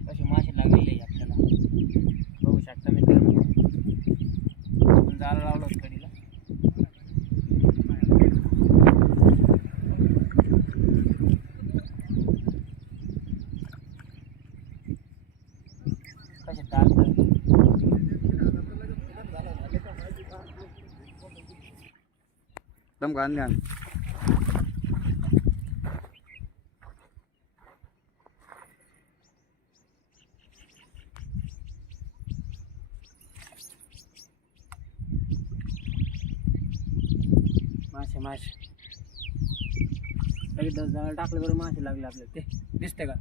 कशी मासे लागलेली आपल्याला. बघू शकता मित्रांनो. आपण जाळं लावलं कडीला. कसे दात दम घाल मासे मासे. काही दस टाकलं बरं मासे लागले आपल्याला. ते दिसते का?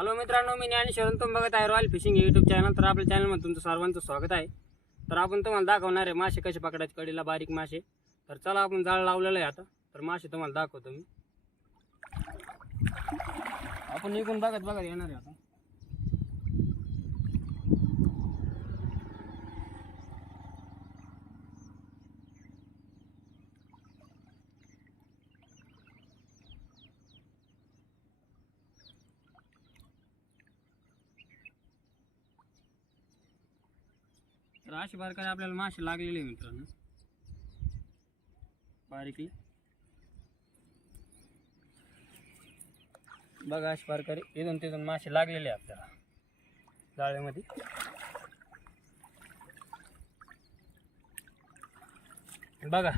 हॅलो मित्रांनो मी ज्ञानेश्वरन तुम्ही बघत आहे रॉयल फिशिंग यूट्यूब चॅनल तर आपल्या चॅनलमध्ये तुमचं सर्वांचं स्वागत आहे. तर आपण तुम्हाला दाखवणार आहे मासे कसे पकडायचे कडीला बारीक मासे. तर चला आपण जाळ लावलेलं आहे आता. तर मासे तुम्हाला दाखवतो मी. आपण निघून बघत बघत येणार आहे आता. तर अशा प्रकारे आपल्याला मासे लागलेले आहे मित्रांनो. बारीकली. बघा अशा प्रकारे इथून तिथून मासे लागलेले आहे आपल्याला. जाळ्यामध्ये. बघा.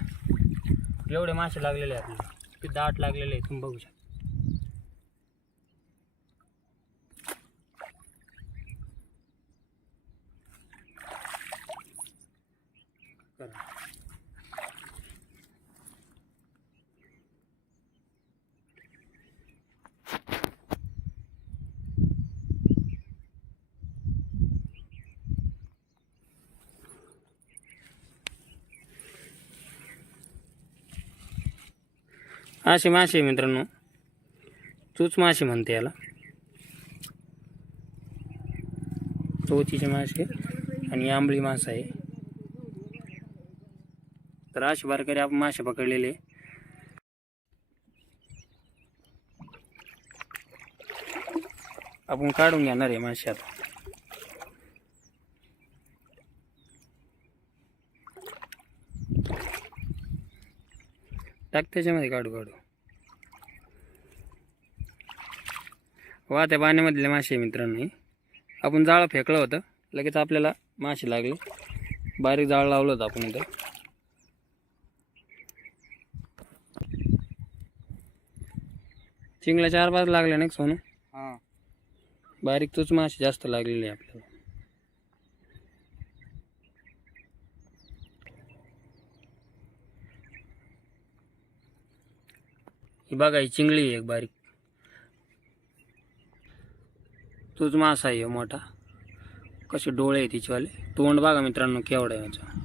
एवढे मासे लागलेले आहेत आपल्याला. ते दाट लागलेले आहेत तुम्ही बघू शकता. असे मासे आहे मित्रांनो. चूच मासे म्हणते याला. चोचीचे मासे आणि आंबळी मासा आहे. तर असे बारकरी आपण मासे पकडलेले आपण काढून घेणार आहे मासे आता. टाक त्याच्यामध्ये काढू काढू. वा त्या पाण्यामधले मासे मित्रांनो हे. आपण जाळं फेकलं होतं. लगेच आपल्याला मासे लागले. बारीक जाळ लावलं होतं आपण इथं. चिंगला चार पाच लागले का सोनू? हां. बारीक तोच मासे जास्त लागलेले आहे आपल्याला. ही बघा ही चिंगळी आहे एक बारीक. तोच मासा आहे मोठा. कसे डोळे आहे तिचेवाले तोंड बघा मित्रांनो केवढं आहे याचं.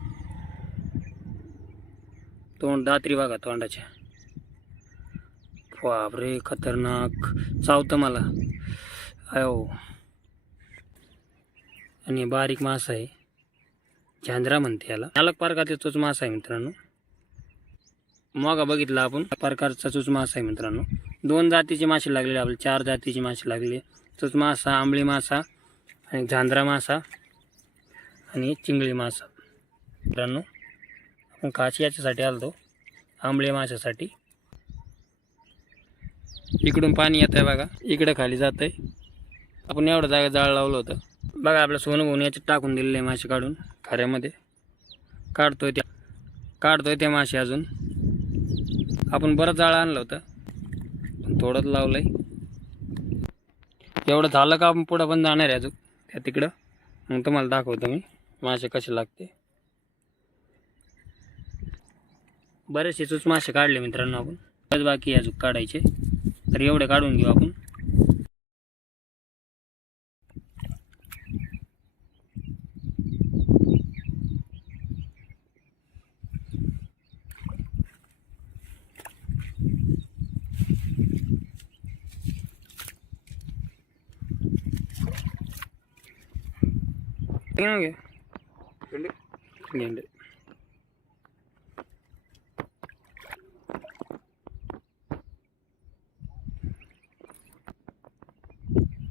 तोंड दात्री बघा तोंडाच्या. बापरे खतरनाक. चावतं मला. अयो आणि बारीक मासा आहे. झांजरा म्हणते याला. अलग प्रकारचा तोच मासा आहे मित्रांनो. मगा बघितला आपण. प्रकारचा चोच मासा आहे मित्रांनो. दोन जातीचे मासे लागलेले आपले चार जातीचे मासे लागले. चोच मासा आंबळी मासा आणि झांजरा मासा आणि चिंगळी मासा. मित्रांनो आपण काशी याच्यासाठी आलतो. आंबळे माशासाठी. इकडून पाणी येत आहे बघा. इकडं खाली जात आहे आपण एवढं जागा जाळ लावलं होतं. बघा आपलं सोनं भाऊन याच्यात टाकून दिलेले मासे काढून. खाऱ्यामध्ये. काढतोय त्या काढतोय ते मासे अजून. आपण बरंच जाळं आणलं होतं. पण थोडंच लावलं आहे एवढं झालं का आपण पुढं पण जाणार आहे अजून? त्या तिकडं. मग तुम्हाला दाखवतो मी. मासे कसे लागते. बरेचसे चूच मासे काढले मित्रांनो आपण. बाकी अजून काढायचे. तर एवढे काढून घेऊ आपण.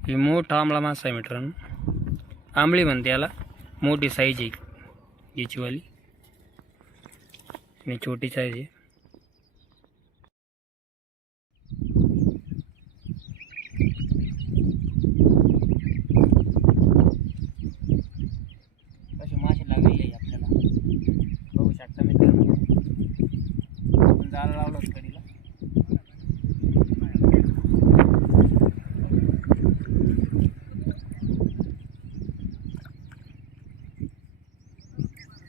ही मोठा आंबळा मासा आहे मित्रांनो आंबळी म्हणते याला मोठी साईज आहे याची वाली आणि छोटी साईज आहे कसे मासे लागलेले आहे आपल्याला बघू शकता मित्रांनो आपण जाळं लावलं होतं कडीला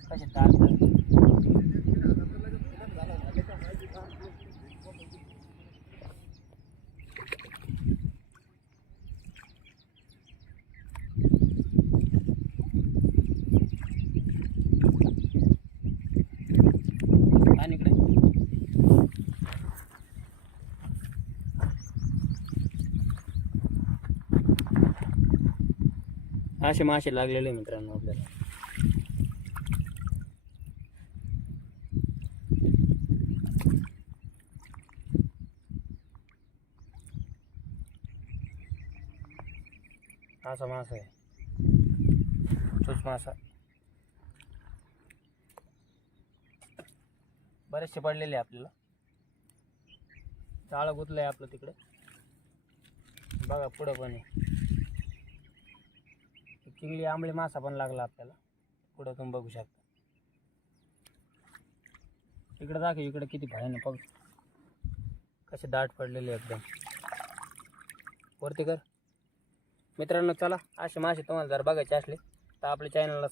कसे तार आणि इकडे असे मासे लागलेले मित्रांनो आपल्याला. असा मासा आहे. तोच मासा. बरेचसे पडलेले आहे आपल्याला. चाळं गुतलं आहे आपलं तिकडे. बघा पुढं पण आहे. चिंगळी आंबळी मासा पण लागला आपल्याला. पुढं तुम्ही बघू शकता. इकडं दाखव इकडं किती भयानक बघ कसे दाट पडलेले एकदम. वरती कर. मित्रांनो चला असे मासे तुम्हाला जर बघायचे असले तर आपल्या चॅनलला